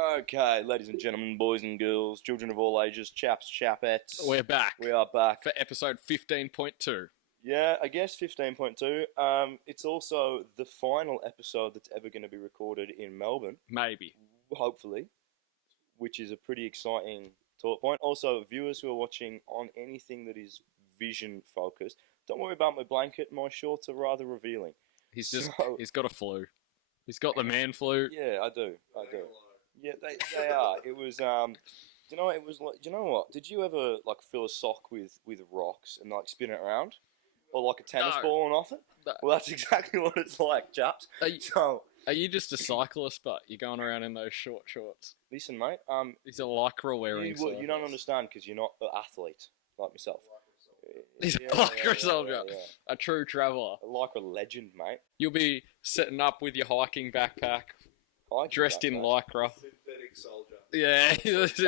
Okay, ladies and gentlemen, boys and girls, children of all ages, chaps, chapettes. We're back. We are back. For episode 15.2. Yeah, I guess 15.2. It's also the final episode that's ever going to be recorded in Melbourne. Maybe. Hopefully. Which is a pretty exciting talk point. Also, viewers who are watching on anything that is vision focused, don't worry about my blanket. My shorts are rather revealing. He's got a flu. He's got the man flu. Yeah, I do. Yeah, they are. It was, you know, it was like, you know what? Did you ever, like, fill a sock with rocks and, like, spin it around? Or, like, a tennis ball and off it? No. Well, that's exactly what it's like, chaps. Are you just a cyclist, but you're going around in those short shorts? Listen, mate, He's a lycra wearing you don't understand because you're not an athlete like myself. He's a lycra soldier. Yeah. A true traveller. A lycra legend, mate. You'll be setting up with your hiking backpack, dressed in lycra. Synthetic soldier. Yeah.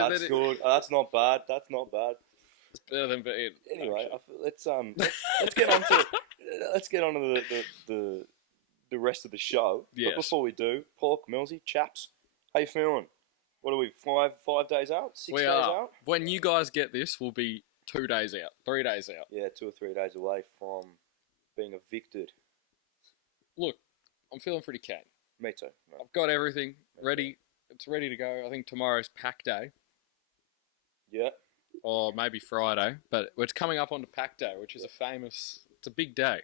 That's good. That's not bad. That's not bad. It's better than being. Anyway, let's get on to the rest of the show. Yes. But before we do, Pork, Millsy, chaps, how you feeling? What are we? 5 days out? 6 days out? When you guys get this, we'll be 2 days out, 3 days out. Yeah, 2 or 3 days away from being evicted. Look, I'm feeling pretty keen. Me too. No. I've got everything ready. It's ready to go. I think tomorrow's pack day. Yeah. Or maybe Friday. But it's coming up onto pack day, which is it's a big day.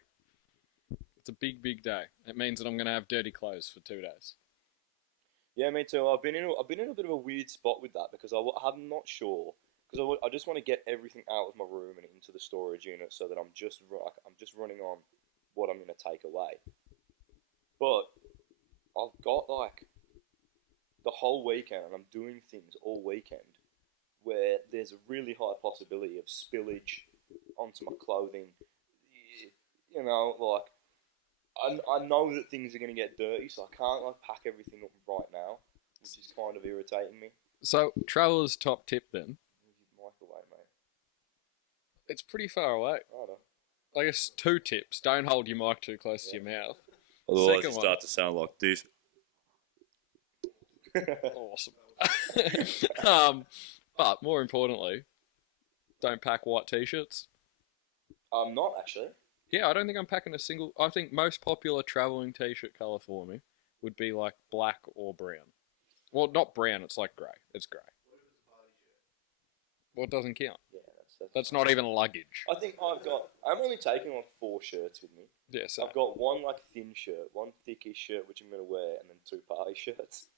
It's a big, big day. It means that I'm going to have dirty clothes for 2 days. Yeah, me too. I've been in a bit of a weird spot with that because I'm not sure. Because I just want to get everything out of my room and into the storage unit so that I'm just running on what I'm going to take away. But I've got like the whole weekend and I'm doing things all weekend where there's a really high possibility of spillage onto my clothing. You know, like I know that things are going to get dirty, so I can't like pack everything up right now, which is kind of irritating me. So, traveller's top tip then. Mic away, mate. It's pretty far away. Righto. I guess 2 tips. Don't hold your mic too close to your mouth. Otherwise, Second you start to sound like this. Awesome. But more importantly, don't pack white t-shirts. I'm not actually. Yeah, I don't think I'm packing a single. I think most popular travelling t-shirt colour for me would be like black or brown. Well, not brown. It's like grey. It's grey. Well, it doesn't count. Yeah, That's not even luggage. I think I'm only taking like 4 shirts with me. Yeah, so I've got one like thin shirt, one thickish shirt which I'm gonna wear, and then 2 party shirts.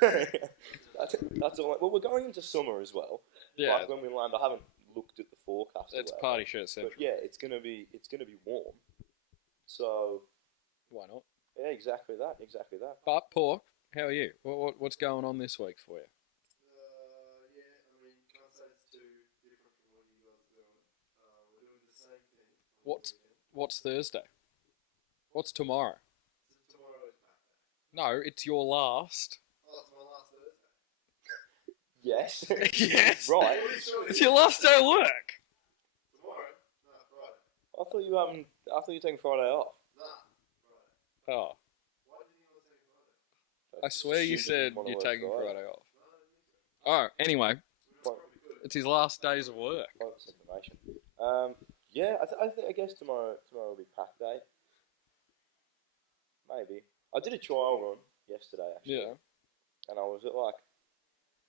that's all. Well, we're going into summer as well. yeah, Like when we land, I haven't looked at the forecast. it's or whatever, party shirt but central. yeah, it's gonna be warm. So Why not? yeah, exactly that. But Pork, how are you? What's going on this week for you? Yeah, I mean, can't say it's too different from what you guys are doing. We're doing the same thing. What's Thursday? What's tomorrow? Tomorrow is back day. No, it's your last. Oh, it's my last Thursday. Yes. Yes. Right. It's your last day of work. Tomorrow? No, Friday. I thought you were taking Friday off. Nah, Friday. Oh, Why didn't you want to take Friday? I swear you said you're taking Friday off. Oh, anyway, it's his last days of work. Pointless information. Yeah, I guess tomorrow will be pack day. Maybe. I did a trial run yesterday actually. Yeah, And I was at like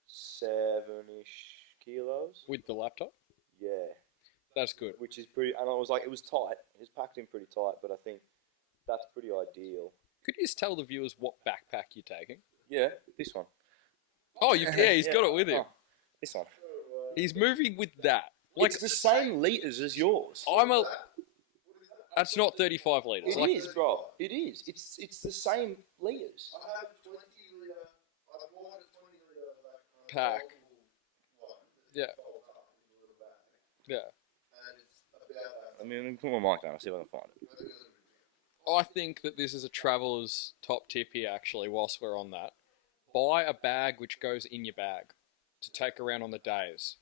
7-ish kilos. with the laptop. Yeah. That's good. Which is pretty, and I was like, it was tight. It was packed in pretty tight, but I think that's pretty ideal. Could you just tell the viewers what backpack you're taking? Yeah, this one. Oh, he's got it with him. Oh, this one. He's moving with that. Like It's the same litres as yours. That's not 35 litres. It is, bro. It is. It's the same litres. I have 20 litre. I bought a 20 litre Pack. One. Yeah. Folds up in a little bag. Yeah. And it's about that. I mean, put my mic down. I'll see if I can find it. I think that this is a traveller's top tip here, actually, whilst we're on that. Buy a bag which goes in your bag to take around on the days.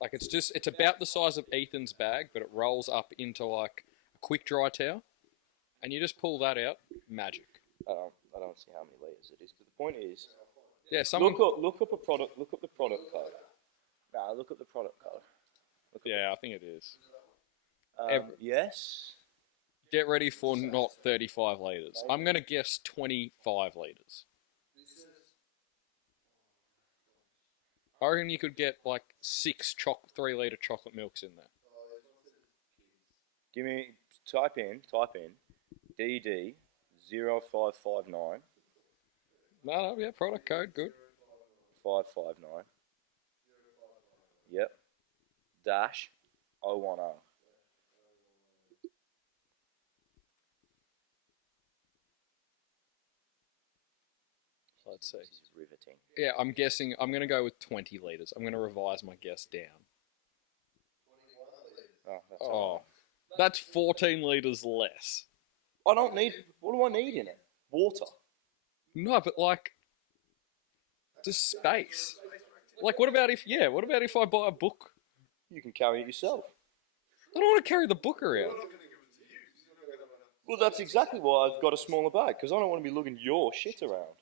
Like, it's about the size of Ethan's bag, but it rolls up into, like, a quick dry towel. And you just pull that out, magic. I don't see how many litres it is. But the point is, Yeah, someone. Look up a product. Look up the product code. Nah, look up the product code. Yeah, I think it is. Yes. Get ready for not 35 litres. I'm going to guess 25 litres. I reckon you could get like 3-litre chocolate milks in there. Give me. Type in. DD 0559 No, yeah, product code, good. 559. Yep. Dash 010. Let's see. This is riveting. Yeah, I'm guessing. I'm going to go with 20 litres. I'm going to revise my guess down. Oh, that's Oh, that's 14 litres less. I don't need. What do I need in it? Water. No, but like, just space. Like, what about if I buy a book? You can carry it yourself. I don't want to carry the book around. Well, that's exactly why I've got a smaller bag, because I don't want to be lugging your shit around.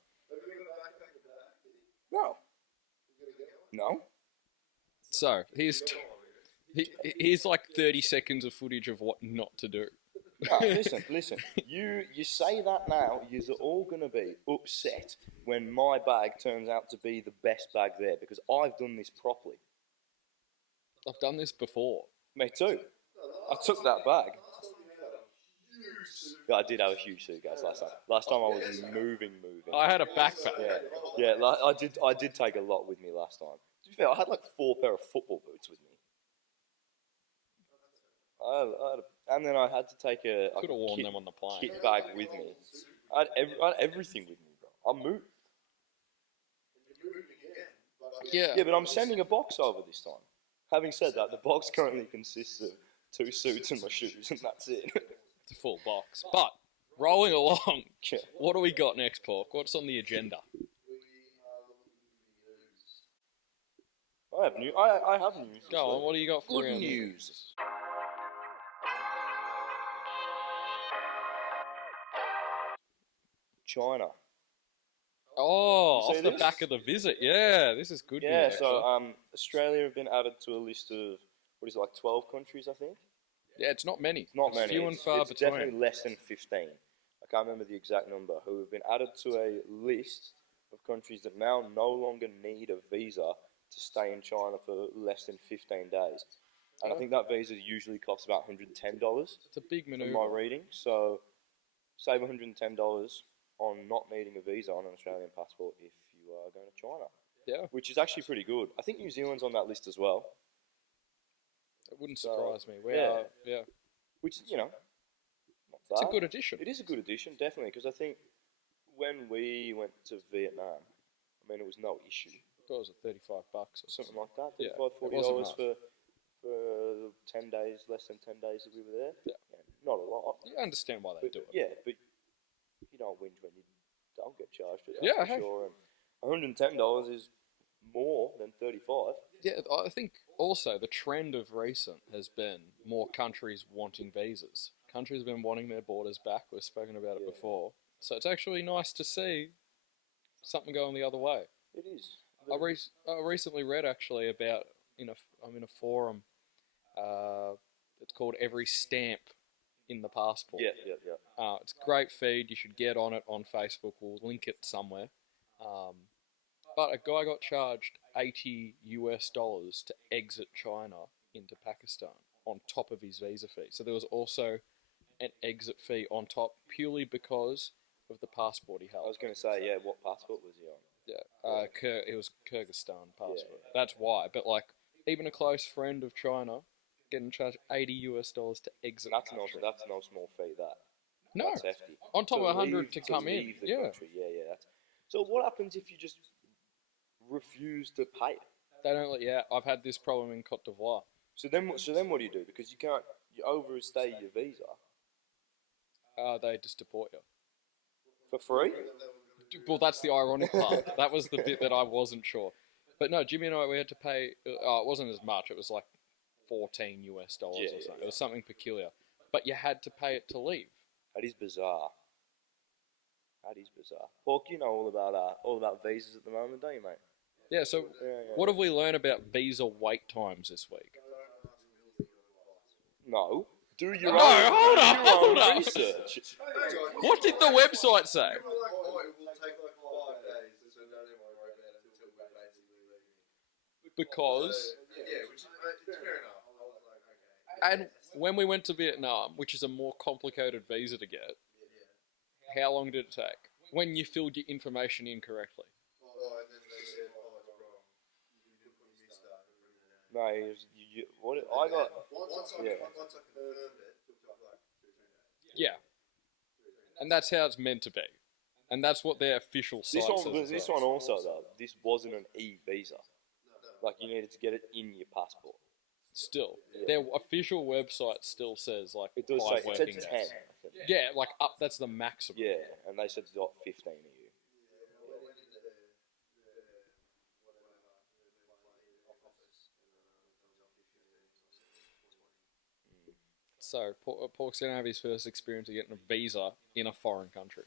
No. No. So here's like 30 seconds of footage of what not to do. No, listen. You say that now, you're all gonna be upset when my bag turns out to be the best bag there, because I've done this properly. I've done this before. Me too. I took that bag. Yeah, I did have a huge suitcase last time. Last time I was moving. I had a backpack. Yeah. Like, I did take a lot with me last time. To be fair, I had like 4 pair of football boots with me. And then I had to take a Could have worn them on the plane. kit bag with me. I had everything with me, bro. I moved. Yeah. Yeah, but I'm sending a box over this time. Having said that, the box currently consists of 2 suits and my shoes, and that's it. It's a full box. But rolling along, Yeah. what do we got next, Pork? What's on the agenda? I have news. I have news. Go on. What do you got for Good me? news. China. Oh, You see off the this? back of the visit. Yeah, this is good Yeah, news, so actually. Australia have been added to a list of, what is it, like 12 countries, I think? Yeah, it's not many. It's not many. Few and far it's between. definitely less than 15. I can't remember the exact number, who have been added to a list of countries that now no longer need a visa to stay in China for less than 15 days. And I think that visa usually costs about $110 It's a big from maneuver. my reading. So save $110 on not needing a visa on an Australian passport if you are going to China. Yeah, Which is actually pretty good. I think New Zealand's on that list as well. it wouldn't So, surprise me. yeah. Which, not It's a bad. good addition. It is a good addition, definitely, because I think when we went to Vietnam, I mean, it was no issue. What was it, $35 or Something like that, Yeah, $35, it wasn't $40 much. for 10 days, less than 10 days that we were there. Yeah. Not a lot. You understand why they do it. Yeah, but you don't whinge when you don't get charged. Yeah, for hey. sure. And $110 is more than 35. Yeah, I think also the trend of recent has been more countries wanting visas. Countries have been wanting their borders back. We've spoken about it before. So it's actually nice to see something going the other way. It is. I recently read actually about I'm in a forum. It's called Every Stamp in the Passport. Yeah. It's a great feed. You should get on it on Facebook. We'll link it somewhere. But a guy got charged $80 to exit China into Pakistan on top of his visa fee. So there was also an exit fee on top purely because of the passport he I held. was going to say, yeah, what passport was he on? Yeah, it was Kyrgyzstan passport. Yeah. That's why. But like, even a close friend of China getting charged $80 to exit. That's no small fee. No, that's hefty. On top of 100 to come in. Leave the country. Yeah. So what happens if you just refuse to pay it? They don't let you out. I've had this problem in Cote d'Ivoire. So then what do you do? Because you overstay your visa. They just deport you. For free? Well, that's the ironic part. That was the bit that I wasn't sure. But no, Jimmy and I, we had to pay. It wasn't as much. It was like $14 or something. Yeah. It was something peculiar. But you had to pay it to leave. That is bizarre. That is bizarre. Pork, you know all about visas at the moment, don't you, mate? Yeah. So, what have we learned about visa wait times this week? No. Do your No, hold on, hold on. research. What did the website say? People are like, oh, it will take like 5 days, so don't even worry about it until we're basically leaving. Because, Yeah, which is it's fair enough. I was like, okay. and when we went to Vietnam, which is a more complicated visa to get, how long did it take? When you filled your information in correctly. Oh, and then they said, oh, it's wrong. You didn't put your start. No, what I got. Once I confirmed it, it took like 2 days. Yeah. And that's how it's meant to be. And that's what their official site says. This one also though. This wasn't an e-visa. Like you needed to get it in your passport. Still, their official website still says like It does 5 say it working said 10. days. I think. Yeah, like up. That's the maximum. Yeah, and they said got 15 of you. So Pork's gonna have his first experience of getting a visa in a foreign country,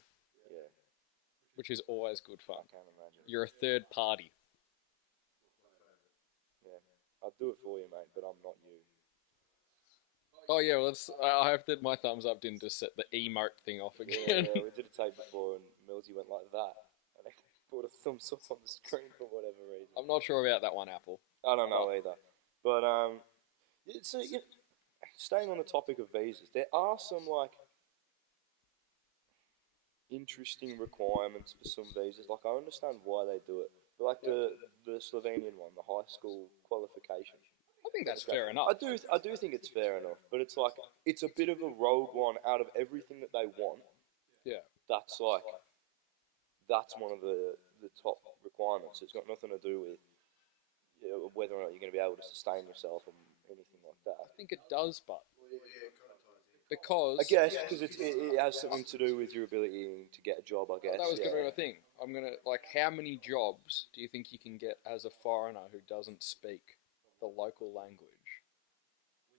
Yeah, which is always good fun. I can't imagine. You're a third party. Yeah, I'd do it for you, mate, but I'm not you. Oh yeah, well, I hope that my thumbs up didn't just set the emote thing off again. Yeah, we did a tape before, and Millsy went like that, and I put a thumbs up on the screen for whatever reason. I'm not sure about that one, Apple. I don't know either. But so staying on the topic of visas, there are some like interesting requirements for some visas. Like I understand why they do it, but like the Slovenian one, the high school qualification. I think that's fair enough. I do think it's fair enough, but it's like it's a bit of a rogue one out of everything that they want. Yeah. That's one of the top requirements. It's got nothing to do with whether or not you're going to be able to sustain yourself and anything like that. I think it does, but Well, yeah, it kind of ties in. because I guess because it has something to do with your ability to get a job. I guess that was yeah. going to be my thing. I'm gonna how many jobs do you think you can get as a foreigner who doesn't speak the local language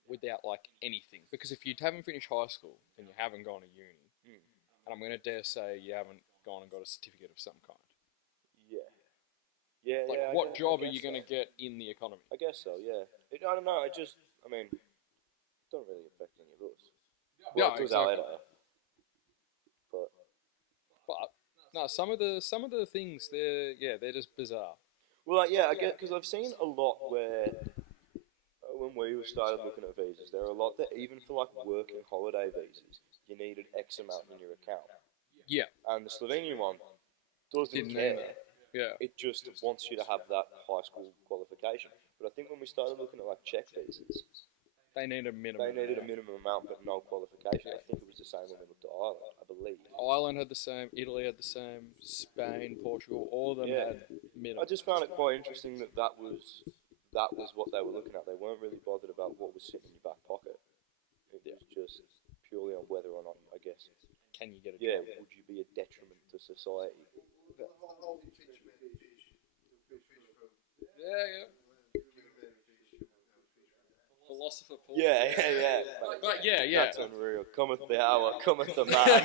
without like anything? Because if you haven't finished high school and you haven't gone to uni, and I'm going to dare say you haven't gone and got a certificate of some kind. Yeah, Like, yeah. what job are you going to get in the economy? I guess so. Yeah. I don't know. I mean, it don't really affect any of us. Yeah, Well, it does exactly. later. But no, some of the things they're just bizarre. Well, like, yeah, I get because I've seen a lot where when we started looking at visas, there are a lot that even for like working holiday visas, you needed X amount in your account. Yeah, And the Slovenian one doesn't Didn't care. either. Yeah, It just wants you to have that high school qualification. But I think when we started looking at like Czech visas, they need a minimum. they needed a minimum amount but no qualification. I think it was the same when we looked at Ireland, I believe. Ireland had the same. Italy had the same. Spain, Portugal, all of them Yeah. had minimum. I just found it quite interesting that was what they were looking at. They weren't really bothered about what was sitting in your back pocket. It was just purely on whether or not, I guess. Can you get a Yeah, job? would you be a detriment to society? The whole fisherman fish. The fish from. Yeah. Give a man a fish, he'll have a fish. Philosopher Paul. Yeah. But yeah. That's unreal. Cometh the hour, cometh the man.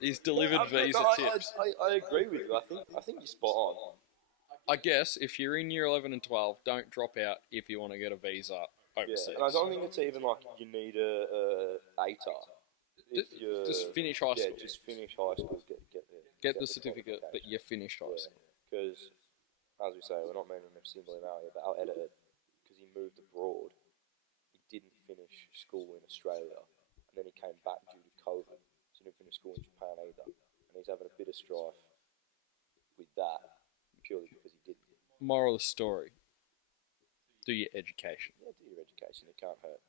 He's delivered visa No, tips. I agree with you. I think you're spot on. I guess if you're in year 11 and 12, don't drop out if you want to get a visa overseas. Yeah, and I don't think it's even like you need a ATAR. If you're, Just finish high school. Yeah, just finish high school. Get the certificate that you finished high school. Because, as we say, we're not meaning to single him out here, but our editor, because he moved abroad, he didn't finish school in Australia, and then he came back due to COVID, so he didn't finish school in Japan either, and he's having a bit of strife with that, purely because he didn't. Moral of the story: do your education. Yeah, do your education. It can't hurt.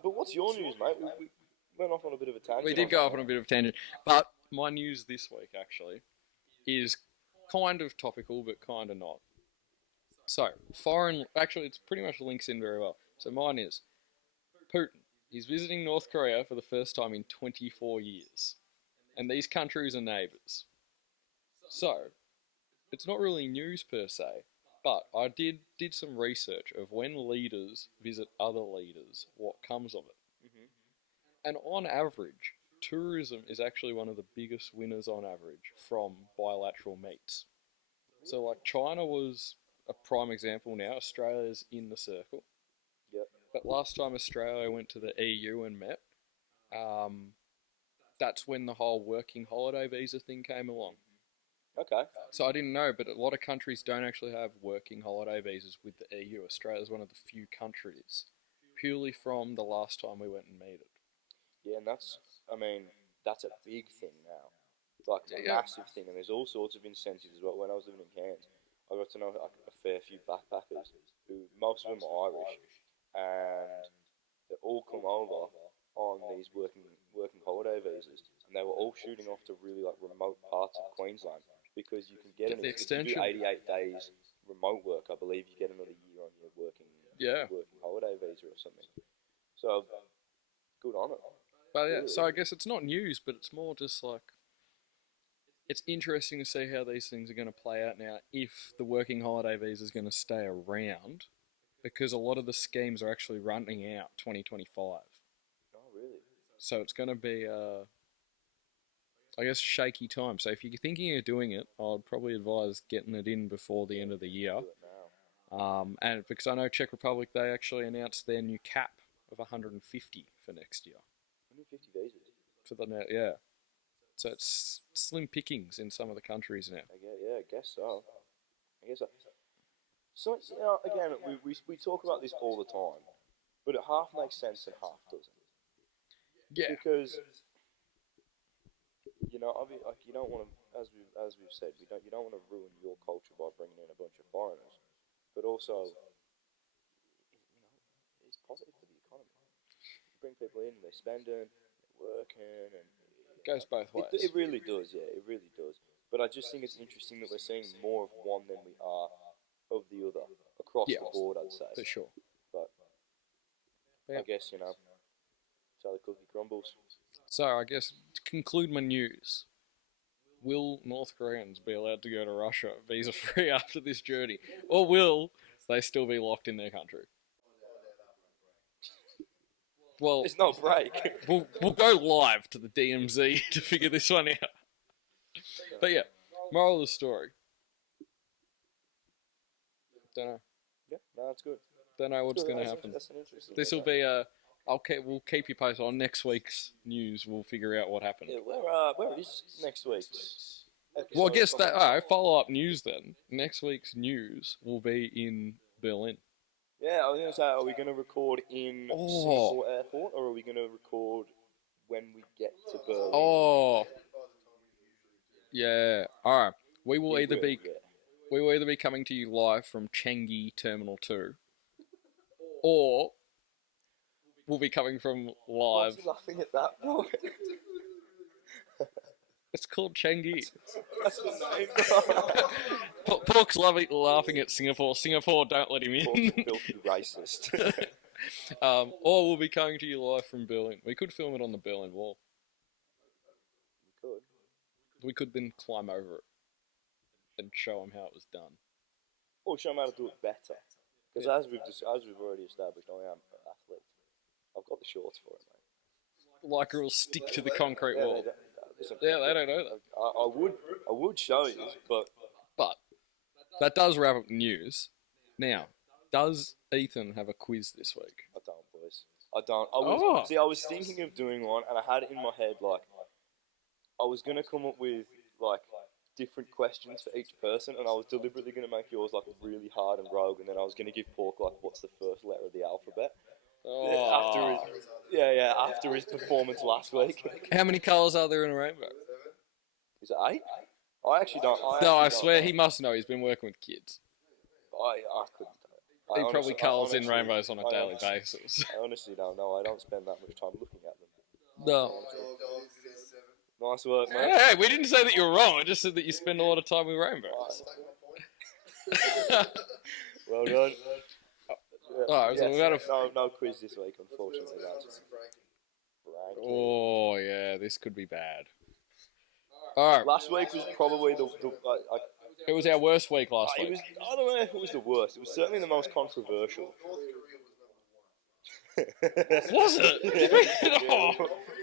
But what's your news, mate? We went off on a bit of a tangent. We did go off on a bit of a tangent, but my news this week actually is kind of topical, but kind of not. So, actually, it's pretty much links in very well. So mine is Putin. He's visiting North Korea for the first time in 24 years, and these countries are neighbours. So, it's not really news per se, but I did some research of when leaders visit other leaders, what comes of it. And on average, tourism is actually one of the biggest winners on average from bilateral meets. So, like, China was a prime example now. Australia's in the circle. Yep. But last time Australia went to the EU and met, that's when the whole working holiday visa thing came along. Okay. So I didn't know, but a lot of countries don't actually have working holiday visas with the EU. Australia's one of the few countries, purely from the last time we went and meted. Yeah, and that's a big thing now. It's like a Yeah. massive thing, and there's all sorts of incentives as well. When I was living in Cairns, I got to know a fair few backpackers who most of them are Irish, and they all come over on these working holiday visas, and they were all shooting off to really like remote parts of Queensland because you can get Get the if you do extension. 88 days remote work, I believe you get another year on your working holiday visa or something. So good on it. But yeah, Really? so I guess it's not news, but it's more just like it's interesting to see how these things are going to play out now if the working holiday visa is going to stay around, because a lot of the schemes are actually running out 2025. Oh, really? So it's going to be, I guess, shaky time. So if you're thinking of doing it, I'd probably advise getting it in before the end of the year. Do it now. And because I know Czech Republic, they actually announced their new cap of 150 for next year. 150 visas. For the yeah. So it's slim pickings in some of the countries now. I guess so. So again, we talk about this all the time, but it half makes sense and half doesn't. Yeah. Because you don't want to, as we've said, you don't want to ruin your culture by bringing in a bunch of foreigners, but also, it's positive for the economy. You bring people in, they're spending, they're working, and It goes both ways. it really does. Yeah, it really does. But I just think it's interesting that we're seeing more of one than we are of the other across the board. I'd say for sure. but Yeah. I guess that's how the cookie crumbles. So I guess to conclude my news, will North Koreans be allowed to go to Russia visa free after this journey, or will they still be locked in their country? Well, It's no break. we'll go live to the DMZ to figure this one out. But yeah, moral of the story. Don't know. Yeah, no, that's good. Don't know what's going to happen. That's an interesting. This will be we'll keep you posted on next week's news. We'll figure out what happened. Yeah, where is next week's? Well, I guess that follow up news then. Next week's news will be in Berlin. Yeah, I was going to say, are we going to record in Singapore Airport, or are we going to record when we get to Berlin? Oh, yeah. All right. We will either be coming to you live from Changi Terminal 2, or we'll be coming from live. Why are you laughing at that, bro? It's called Changi. That's the name. Pork's laughing at Singapore. Singapore, don't let him in. Filthy racist. Or we'll be coming to you live from Berlin. We could film it on the Berlin Wall. We could. We could then climb over it and show them how it was done. Or show them how to do it better. Because as we've already established, I am an athlete. I've got the shorts for it, mate. Like we'll stick to the concrete wall. Listen, Yeah, they don't know that. I would show you, but that does wrap up the news. Now, does Ethan have a quiz this week? I don't, boys. I don't. I was thinking of doing one, and I had it in my head like I was gonna come up with like different questions for each person, and I was deliberately gonna make yours like really hard and rogue, and then I was gonna give Pork like what's the first letter of the alphabet. After his performance last week. How many colours are there in a rainbow? Is it 8? I actually don't. I swear he must know. He's been working with kids. I couldn't. He probably colours in rainbows on a daily basis. I honestly don't know. I don't spend that much time looking at them. No. Nice work, mate. Hey, we didn't say that you were wrong. I just said that you spend a lot of time with rainbows. Well done. Alright, so we got no quiz this week, unfortunately. Lads. Oh yeah, this could be bad. Alright. Last week was probably It was our worst week last week. I don't know if it was the worst. It was certainly the most controversial. Was it? Did we? Oh.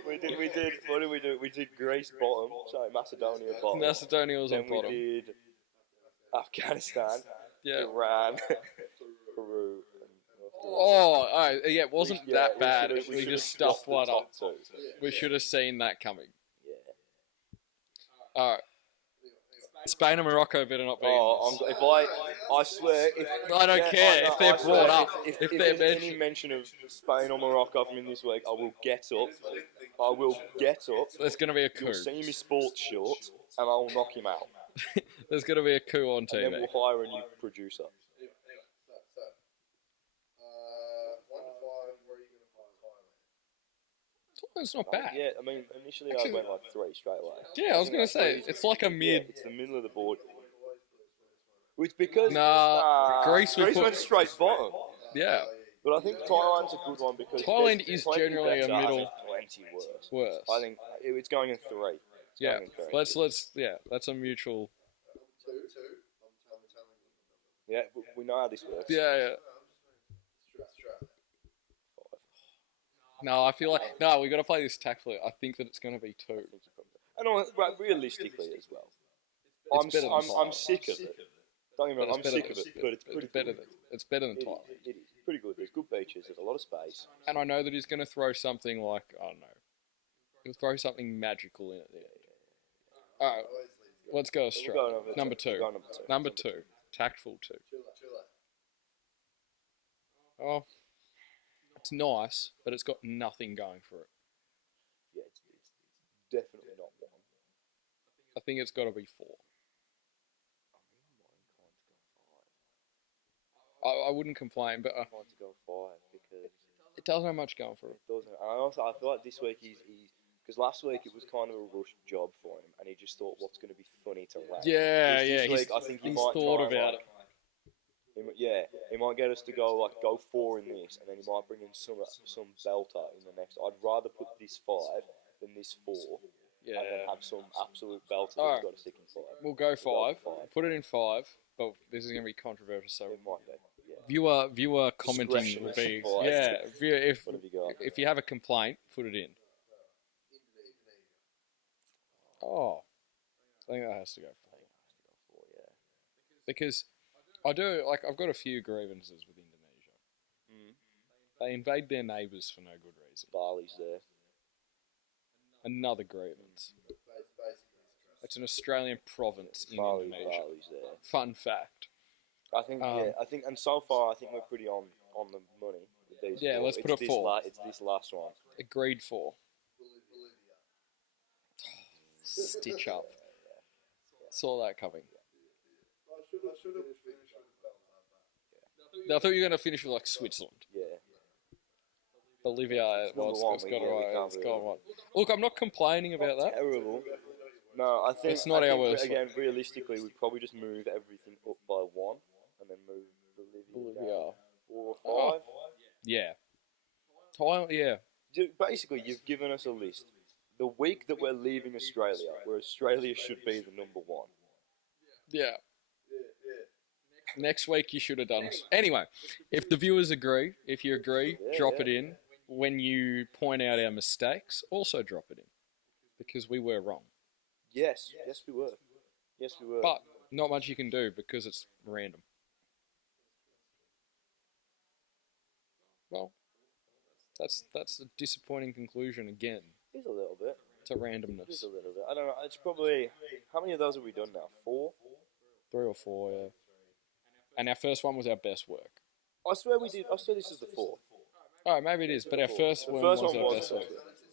We did. What did we do? We did Greece bottom. Sorry, Macedonia bottom. Macedonia was Then on bottom. we did Afghanistan, Yeah. Iran, Peru. And Oh, yeah, it wasn't Yeah, that bad. should've- We should've just stuffed swapped the one top up. two. We should have seen that coming. Yeah. All right. Spain and Morocco better not be Oh, in this. I swear, if I don't care if they're I swear, brought up. if If there's they're any mention of Spain or Morocco from this week, I will get up. I will get up. There's going to be a You'll coup. see me sports short, and I will knock him out. There's going to be a coup on And then TV. we'll hire a new producer. 1 to 5, where are you going to find Thailand? It's not bad. Yeah, I mean, initially Actually- I went like 3 straight away. Yeah, I was going to say, it's like a mid. Yeah, it's the middle of the board. Which because Greece we put- went straight bottom. Yeah, But I think Thailand's a good one because Thailand there's is plenty generally a better and middle- there's plenty worse. worse. I think it's going in 3. It's Yeah, going in 3. that's a mutual. 2. I'm telling you. Yeah, we know how this works. Yeah. Australia. No, I feel like we got to play this tactfully. I think that it's going to be 2. And right, realistically as well, It's better than I'm Thailand. sick of it. Don't get me wrong, I'm sick of it, but it's pretty better good. than it's better than It Thailand. is, it is pretty good. There's good beaches. There's a lot of space. And I know that he's going to throw something like, I don't know, he'll throw something magical in at the end. All right, let's go We're Australia. going over Number to- 2. we're going number 2. Number 2. Tactful 2. Chile. Oh, it's nice, but it's got nothing going for it. Yeah, it's definitely not 1. I think it's got to be 4. I wouldn't complain, but I want to go 5 because it doesn't have much going for it. it doesn't. And I feel like this week he's because last week it was kind of a rushed job for him, and he just thought what's going to be funny to rank. Yeah, This yeah. week, I think he He's might thought try and, about like, he might get us to go 4 in this, and then he might bring in some belter in the next. I'd rather put this 5 than this 4, it. and then Yeah. have some absolute belter Alright. that's got to stick in 5. We'll go We'll 5. go 5. Put it in 5, but this is going to be controversial. So It might be. Yeah. viewer commenting Discretion will is be advised. if What have you got? if you have a complaint, put it in. Oh, I think that has to go 4 Yeah. because I've got a few grievances with Indonesia. Mm. They invade their neighbours for no good reason. Bali's there. Another grievance. Basically, It's an Australian province in Bali's Indonesia. there. Fun fact. I think and so far I think we're pretty on the money with these. Yeah, 4. let's put It's a this 4. It's this last one. Agreed 4. Bolivia. Stitch up. Saw that coming. I should have finished with I thought you were going to finish with like Switzerland. Yeah. Bolivia, It's number one, it's we got can't it. really- Look, I'm not complaining about that. Terrible. No, I think It's not I our think worst Again, realistically, we'd probably just move everything up by 1, and then move Bolivia Bolivia. down 4 Oh. or 5. Yeah. Thailand, yeah. Basically, you've given us a list. The week that we're leaving Australia, where Australia should be the number 1. Yeah. Next week you should have done. Anyway, if the viewers agree, if you agree, Yeah, drop yeah. it in. When you point out our mistakes, also drop it in. Because we were wrong. Yes, we were. Yes, we were. But not much you can do because it's random. Well, that's a disappointing conclusion again It's a little bit. to randomness. Just a little bit. I don't know. It's probably how many of those have we done now? 4. 3 or 4, yeah. And our first one was our best work. I swear we did. I swear this is the 4th. Oh, maybe it is, but our first The one first was one our was best the work. first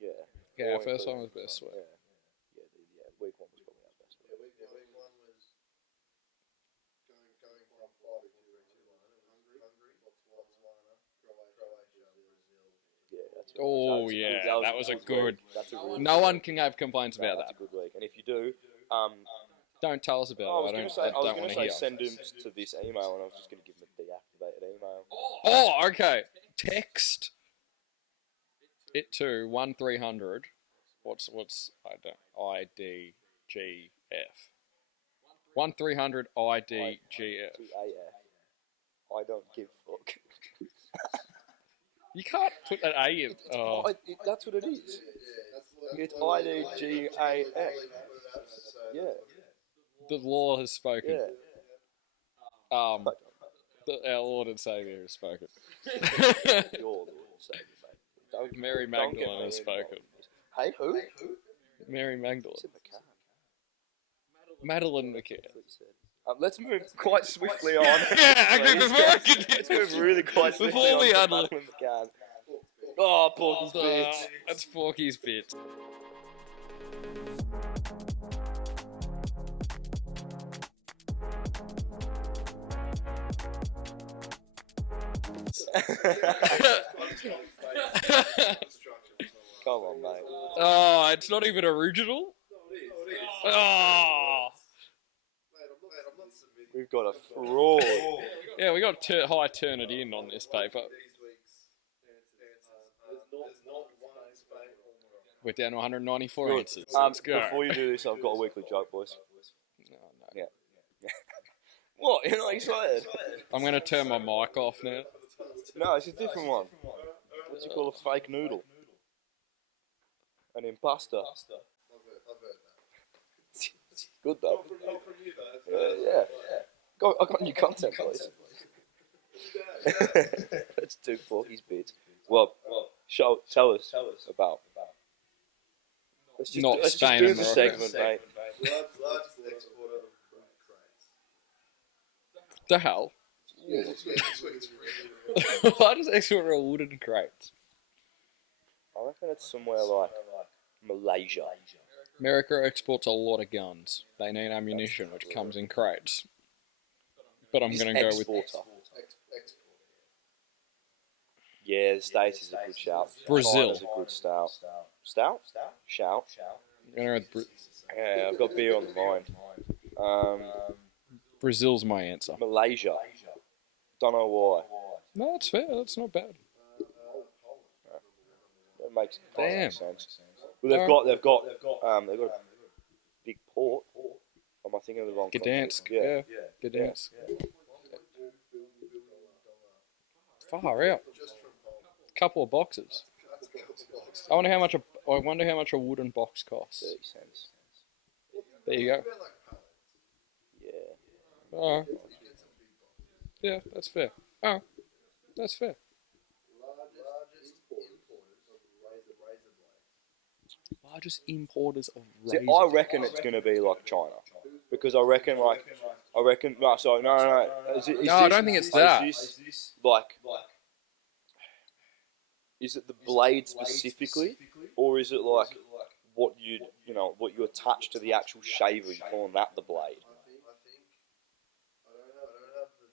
Yeah. Yeah, our Or first including one was this best work. Yeah. Week 1 was probably our best work. Week 1 was going from 5 to 1. Botswana, Croatia, Brazil. Yeah, that's Oh, that's yeah, good. that was a week. good. That's a really No good one week. can have complaints about That's that. a good week. And if you do, Don't tell us about I was it. going to say, I I was don't going want to to say hear. send him to this email, and I was just going to give him a deactivated email. Oh, okay. Text it to 1300. What's I don't IDGF 1300 IDGF. TAF. I don't give a fuck. You can't put an A in. Oh. That's what it is. It's Well, IDGAX. Yeah. The law has spoken. Yeah. Our Lord and Saviour has spoken. Your Lord and Savior, mate. Mary Don't get Magdalene me has spoken. involved. Hey, who? Mary Magdalene. It's in the can. Madeline McCann. That's what he said. Let's move quite swiftly on. Yeah, actually, Please. before I can Let's move really quite swiftly Before on we to huddle. Madeline McCann. Oh, Porky's bits. That's Porky's bits. Come on, mate. Oh, it's not even original? Oh. We've got a fraud. Yeah, we got high turn it in on this paper. We're down to 194 Good. answers. Let's go. Before you do this, I've got a weekly joke, boys. No. Yeah. What? You're not excited? I'm going to turn my mic off now. No, it's a different one. What do you call a fake noodle? An impasta. Good though. Yeah. I got new content, boys. Let's do Porky's bits. Well, tell us about. Let's just, Not let's Spain just and do the Morocco. segment, mate. Largest exporter of crates. The hell? This week it's really Why does export a wooden crates? I reckon it's somewhere like Malaysia. America exports a lot of guns. They need ammunition, which comes in crates. But I'm going to go with Exporter. export. Yeah, the States is a good shout. Brazil. China's a good stout. Stout? Shout. I'm going to go with Yeah, I've got beer on the mind. Brazil's my answer. Malaysia. Don't know why. No, that's fair. That's not bad. It makes Damn. sense. Well, they've got a big port. Am I thinking of the wrong Gdansk. country? Yeah. Gdansk. Far out. Just from home. Couple of boxes. That's a couple of boxes. I wonder how much a wooden box costs. 30 cents. There you go. About like pallets. Yeah. Oh, You get some big boxes. yeah, that's fair. Oh, that's fair. Largest importers of razor blades. Largest importers of See, razor. I reckon it's going to be like China. Because I reckon, no. I don't think it's that. Is this is it the blade specifically, or is it like what you attach to the actual shaver? You calling that the blade? I think I don't have the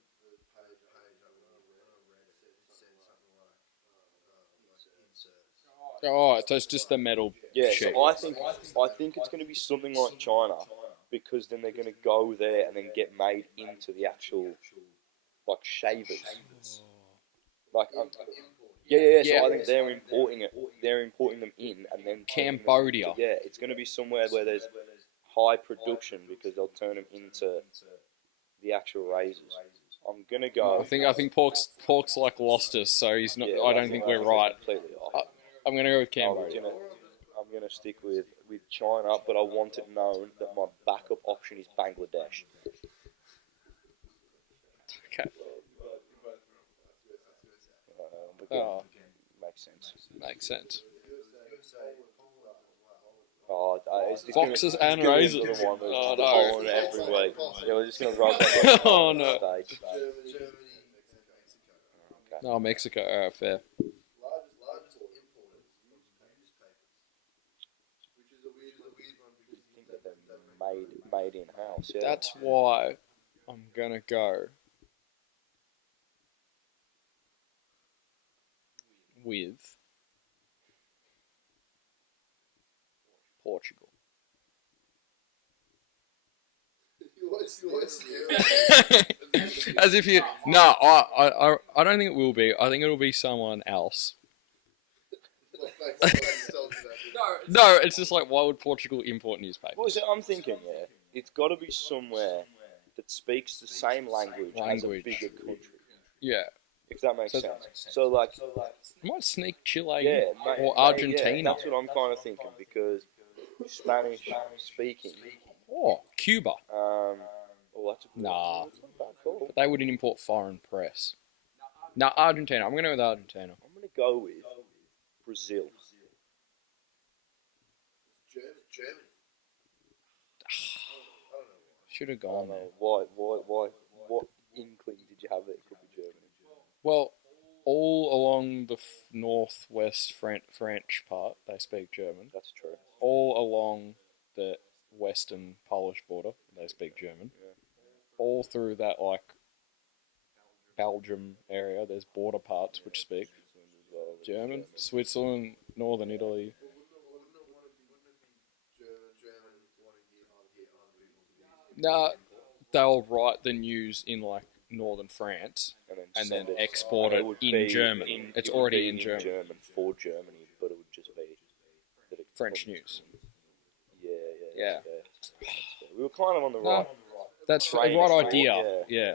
page up when I read it said something like inserts. Oh, so it's just the metal Yeah, sheet. so I think it's going to be something like China, because then they're going to go there and then get made into the actual like shavers. Like yeah. So I think they're importing it. They're importing them in and then Cambodia. Yeah, it's going to be somewhere where there's high production because they'll turn them into the actual razors. I'm gonna go. I think Pork's like lost us, so he's not. Yeah, I don't think we're right. Completely off. I'm gonna go with I'm Cambodia. gonna stick with China, but I want it known that my backup option is Bangladesh. Okay. But yeah, Oh, makes sense. makes sense. Oh, Boxes and razors. Oh Oh, no! no. Every week. Yeah, we're just gonna roll that. Oh, no. Stage. Germany, Mexico. Oh, Mexico. Alright, fair. Largest importers of newspapers. Which is a weird one because I think that they're made in house. Yeah. That's why I'm gonna go with Portugal. You always As if you. No, I don't think it will be. I think it'll be someone else. No, it's just like, why would Portugal import newspapers? Well, so I'm thinking, yeah, it's got to be somewhere that speaks the same language as a Language. bigger country. Yeah. If that makes So- sense. So like, I might sneak Chile yeah, in. Or Argentina. Yeah, that's what I'm kind of thinking because Spanish speaking. Or Cuba. Oh, that's a good Nah. That's not bad call. But they wouldn't import foreign press. No, Argentina. I'm going to go with Argentina. I'm gonna go with Brazil. Germany. I don't know why. Should have I gone don't there. know why. What inkling did you have that it could be Germany? Well, all along the northwest French part, they speak German. That's true. All along the western Polish border, they speak German. Yeah. All through that like Belgium area, there's border parts which speak Switzerland as well. German. Switzerland, northern Italy. Wouldn't it be German wanting the other people to be? Nah, they'll write the news in like northern France and then send it. export And it would in be German. It's it would already be in German. for Germany, but it would just be that it's French from- news. Yeah. Yeah. That's fair. That's fair. We were kind of on the No, right. That's the Train right of thought, idea. yeah. Yeah.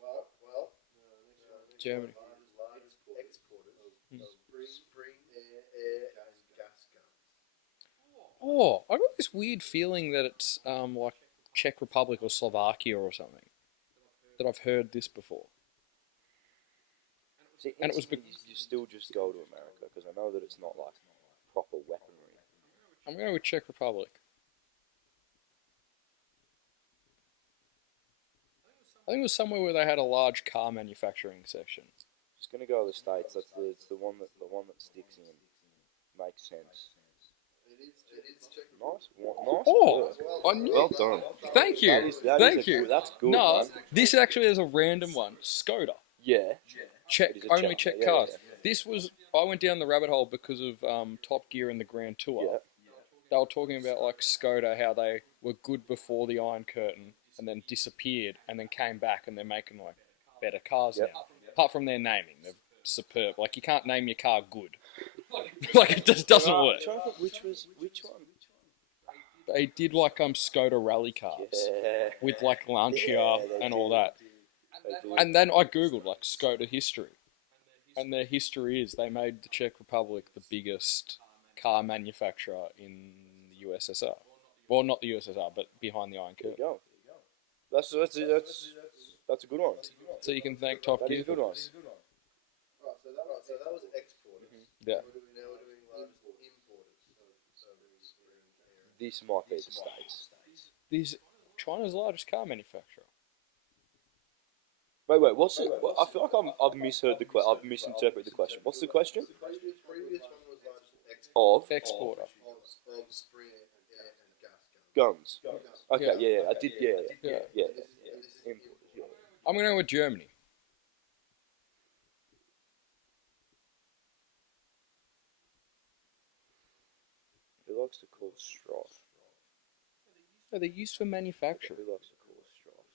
Well, Germany. largest exporters of spring air, and gas guns. Oh, I got this weird feeling that it's like Czech Republic or Slovakia or something. That I've heard this before. See, And it was instantly you still just go to America because I know that it's not like proper weaponry. I'm going with Czech Republic. I think it was somewhere where they had a large car manufacturing section. Just gonna go to the States. It's the one that sticks in. Makes sense. It is Czech. Nice one. Nice. Oh, work. I knew. Well done. Thank you. That is Thank a you. good- that's good. No, Man. this actually is a random one. Skoda. Yeah. Czech, It is a only Czech, Czech yeah, cars. yeah. This was, I went down the rabbit hole because of Top Gear and the Grand Tour. Yeah. They were talking about like Skoda, how they were good before the Iron Curtain and then disappeared and then came back and they're making like better cars Yep. now. Apart from their naming, they're superb. Like you can't name your car good. Like it just doesn't work. I'm trying to think which one. They did like Skoda rally cars Yeah. with like Lancia Yeah, they and all did. that. They do. And then I googled like Skoda history, and their history is they made the Czech Republic the biggest car manufacturer in the USSR. Well, not the USSR, but behind the Iron There you Curtain. go. That's a good one. So you can thank Top That is Gear. a good one. Right, so that was exporters. Yeah. Now we're doing largest importers of spring air. This might be the States. These China's largest car manufacturer. Wait. What's it? I feel like I've misheard the question. I've misinterpreted the question. What's the question? The previous one was largest Exporter. of spring air and gas guns. Guns. Okay. Yeah. I did. Yeah. Yeah. Importers. Yeah. I'm going to go with Germany. Who likes to call strife? No, they're used for manufacture. Who likes to call strife?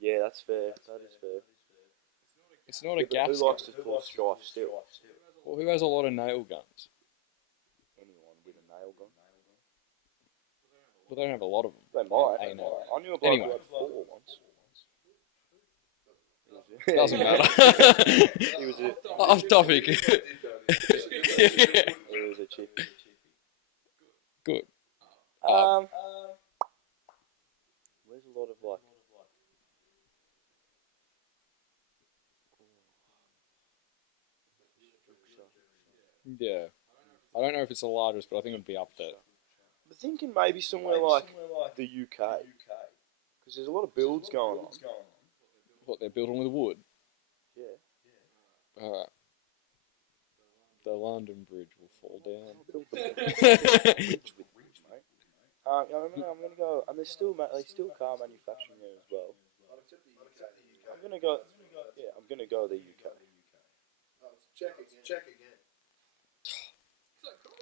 Yeah, that's fair. That is fair. It's not a Yeah, but gas who likes gun. to call strife still? Well, who has a lot of nail guns? Anyone with a nail gun? Well, they don't have a lot of them. They might. I know. I knew a bloke Anyway. who had 4 once. Doesn't matter. He was a Off topic. he was a chick. Good. Where's a lot of like? Yeah. I don't know if it's the largest, but I think it'd be up there. I'm thinking maybe somewhere like the UK, because there's a lot of builds going on. What, they're building with wood? Yeah. Alright. The London Bridge will fall down. Build the bridge with bridge, mate. I'm gonna go, and there's still car manufacturing there as well. I'm gonna go. Yeah, I'm gonna go the UK. Check again.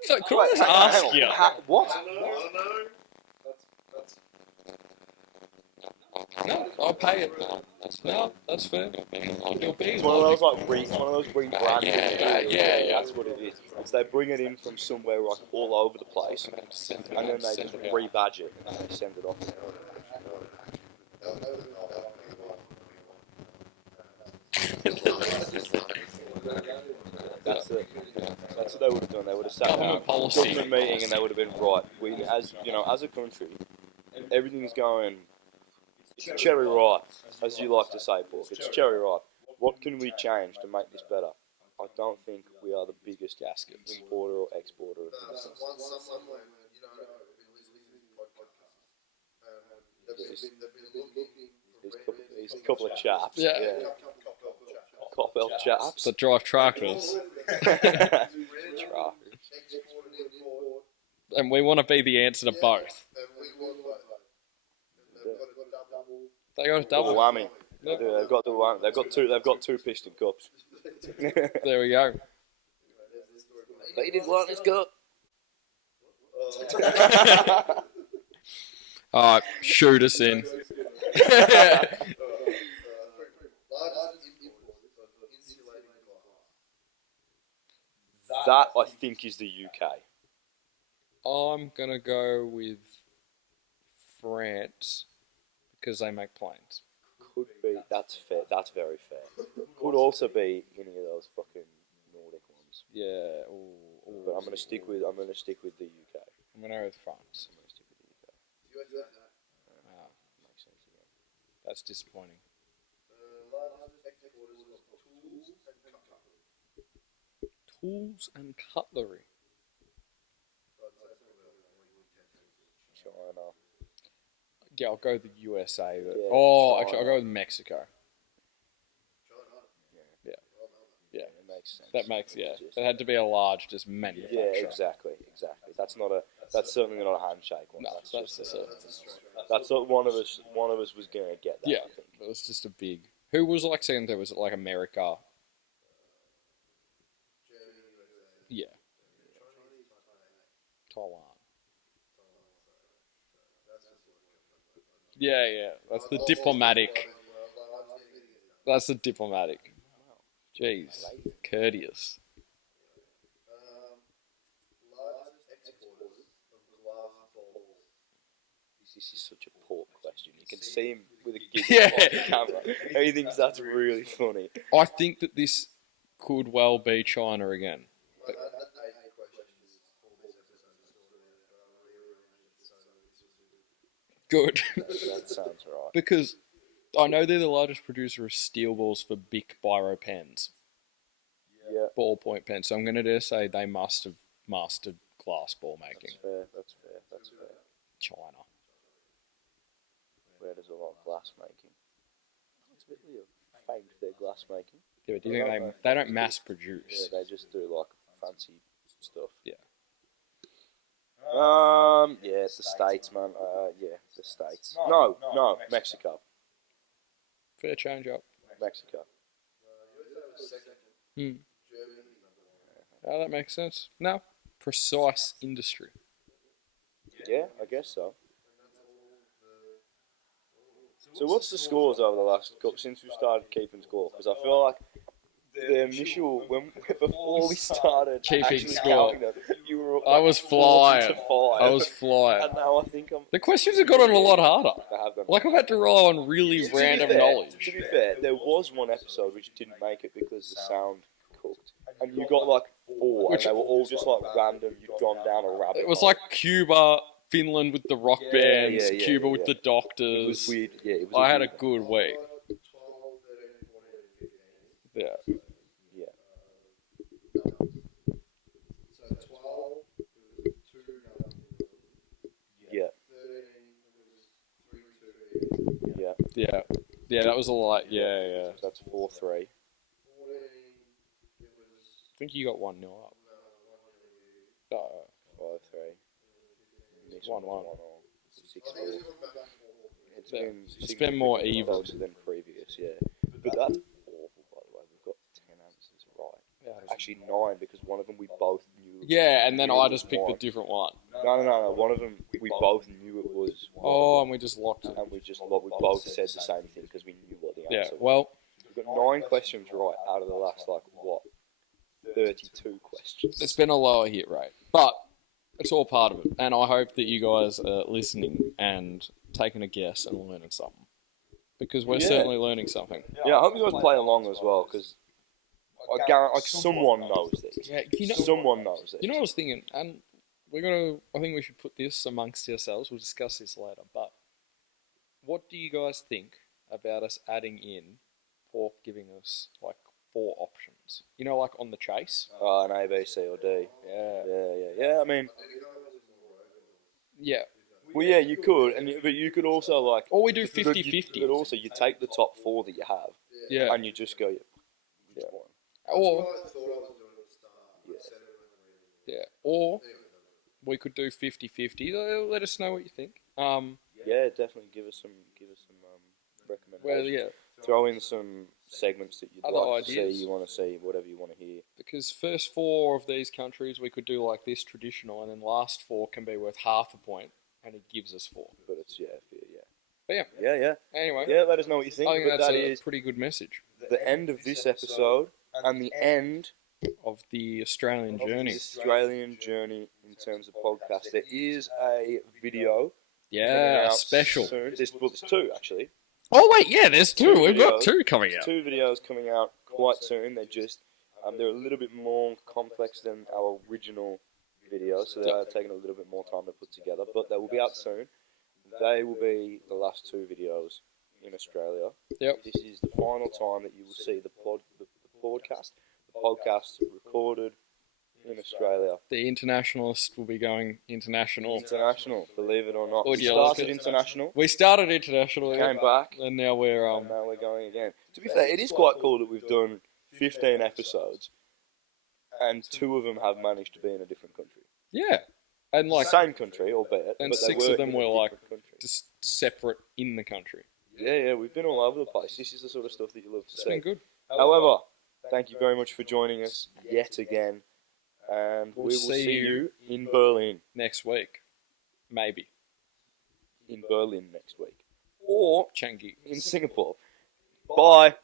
So, could I just ask you? What? No. That's No, I'll pay it. No, that's fair. You're being It's one of those logical. rebranding. Yeah. That's what it is. It's they bring it in from somewhere like all over the place, and then they just rebadge it and they send it off. what they would have done. They would have sat down, Government policy. government meeting, and they would have been right. We, as you know, as a country, everything's going. It's cherry ripe, as you like to say, Pork. It's cherry ripe. What can we change to make this better? I don't think we are the biggest Gaskets. importer or exporter of Somewhere, you know, I've been listening to podcasts. They've been looking for He's a couple of chaps. Yeah. Cop-elf chaps. That drive tractors. And we want to be the answer to both. They got a Double double. whammy. Yep. Yeah, they've got the one. They've got two piston cups. There we go. They did one. Let's go. Alright, shoot us in. That I think is the UK. I'm gonna go with France because they make planes. Could be. That's fair. That's very fair. Could also be any of those fucking Nordic ones. Yeah. But I'm gonna stick with the UK. I'm gonna go with France. I'm gonna stick with the UK. Ah, Makes sense again. that's disappointing. Tools and cutlery. China. Yeah, I'll go with the USA. But, Yeah, actually, I'll go with Mexico. Yeah. It makes sense. That makes It's it had to be a large, just Yeah, manufacturer. exactly. That's certainly not a handshake one. No, that's that's just just that's what one of us was gonna get that. Yeah. I think. It was just a big. Who was like second there? Was it like America? Yeah. Taiwan. Yeah. That's the diplomatic. That's the diplomatic. Jeez, courteous. This is such a poor question. You can see him with a giggle Yeah. on the camera. He thinks that's really funny. I think that this could well be China again. Good. That sounds right. Because I know they're the largest producer of steel balls for Bic Biro pens, Yeah, ballpoint pens. So I'm going to dare say they must have mastered glass ball making. that's fair. China. Where there's a lot of glass making. Ultimately, famed their glass making. Yeah, but do you think they don't mass produce? Yeah, they just do like fancy stuff. Yeah. Yeah, it's the States, man. Yeah, the States. No, Mexico. Fair change up. Mexico. Oh, that makes sense. No, precise industry. Yeah, I guess so. So what's the scores over the last couple since we started keeping score? Because I feel like the initial before we started Keeping actually score. counting them, you were I was 40 flying. to 5. I was flying. And now I think I'm. The questions have gotten a lot harder. I have them. Like I've had to rely on really To be random fair- knowledge. To be fair, there was one episode which didn't make it because the sound cooked, and you got like 4, Which- and they were all just like random. You'd gone down a rabbit. It was hole. like Cuba, Finland with the rock bands, yeah, Cuba with yeah. the It doctors. was weird. Yeah, it was. I had a weird- good week. Yeah. Yeah, Yeah, that was a lot. Yeah. that's 4-3. I think you got 1-0 up. Oh, 5-3. This 1-1. was 6-4. It's been more even. closer than previous. Yeah, but that's awful. By the way, we've got 10 answers right. Actually 9 because one of them we both knew. Yeah, and then knew I it just was picked a one. different one. No. One of them we both knew it was. Oh, and we just locked it. And we both said the same thing because we knew what the Yeah, answer was. well, We've got 9 questions right out of the last 32 questions. it's been a lower hit rate, but it's all part of it. And I hope that you guys are listening and taking a guess and learning something. Because we're Yeah. certainly learning something. Yeah, I hope you guys play along as well because someone knows this. Yeah, Someone knows this. You know what I was thinking, and I think we should put this amongst ourselves. We'll discuss this later. But what do you guys think about us adding in Pork giving us like 4 options? You know, like on the chase. An A, B, C, or D. Yeah. I mean, Yeah. well, yeah, you could, but you could also like. Or we do But 50-50. But also, you take the top 4 that you have, Yeah. and you just go, which one? Or I thought I was doing it at the start. Yeah. Said it when we- yeah. Or Anyway, we could do 50-50. Let us know what you think. Yeah, definitely give us some recommendations. Well, yeah. Throw in some segments that you'd Other like to ideas. see, you want to see, whatever you want to hear. Because first 4 of these countries we could do like this traditional, and then last 4 can be worth half a point, and it gives us 4. But it's yeah. But yeah. Yeah. Anyway, Yeah, let us know what you think. I think But that's that a is pretty good message the end of this episode and the end of the Australian of the journey. Australian journey in terms of podcast. There is a video coming Yeah, out special. soon. There's 2 actually. Oh wait, yeah, there's 2. Two We've got videos. 2 coming There's out. 2 videos coming out quite soon. They're just they're a little bit more complex than our original videos, so they are taking a little bit more time to put together. But they will be out soon. They will be the last 2 videos in Australia. Yep. This is the final time that you will see the podcast recorded in Australia. The Internationalist will be going international. International, believe it or not. Would We you started like it? international, We started international, came back, and now we're and now we're going again. To be fair, it is quite cool that we've done 15 episodes, and 2 of them have managed to be in a different country. yeah, and like Same country, albeit, and but they 6 were of them in a were like different country. just separate in the country. Yeah, we've been all over the place. This is the sort of stuff that you love to It's see. been good. However, thank you very much for joining us yet again, and we will We'll see see you you in Berlin. Next week, maybe In Berlin next week, or Changi. in Singapore. Bye.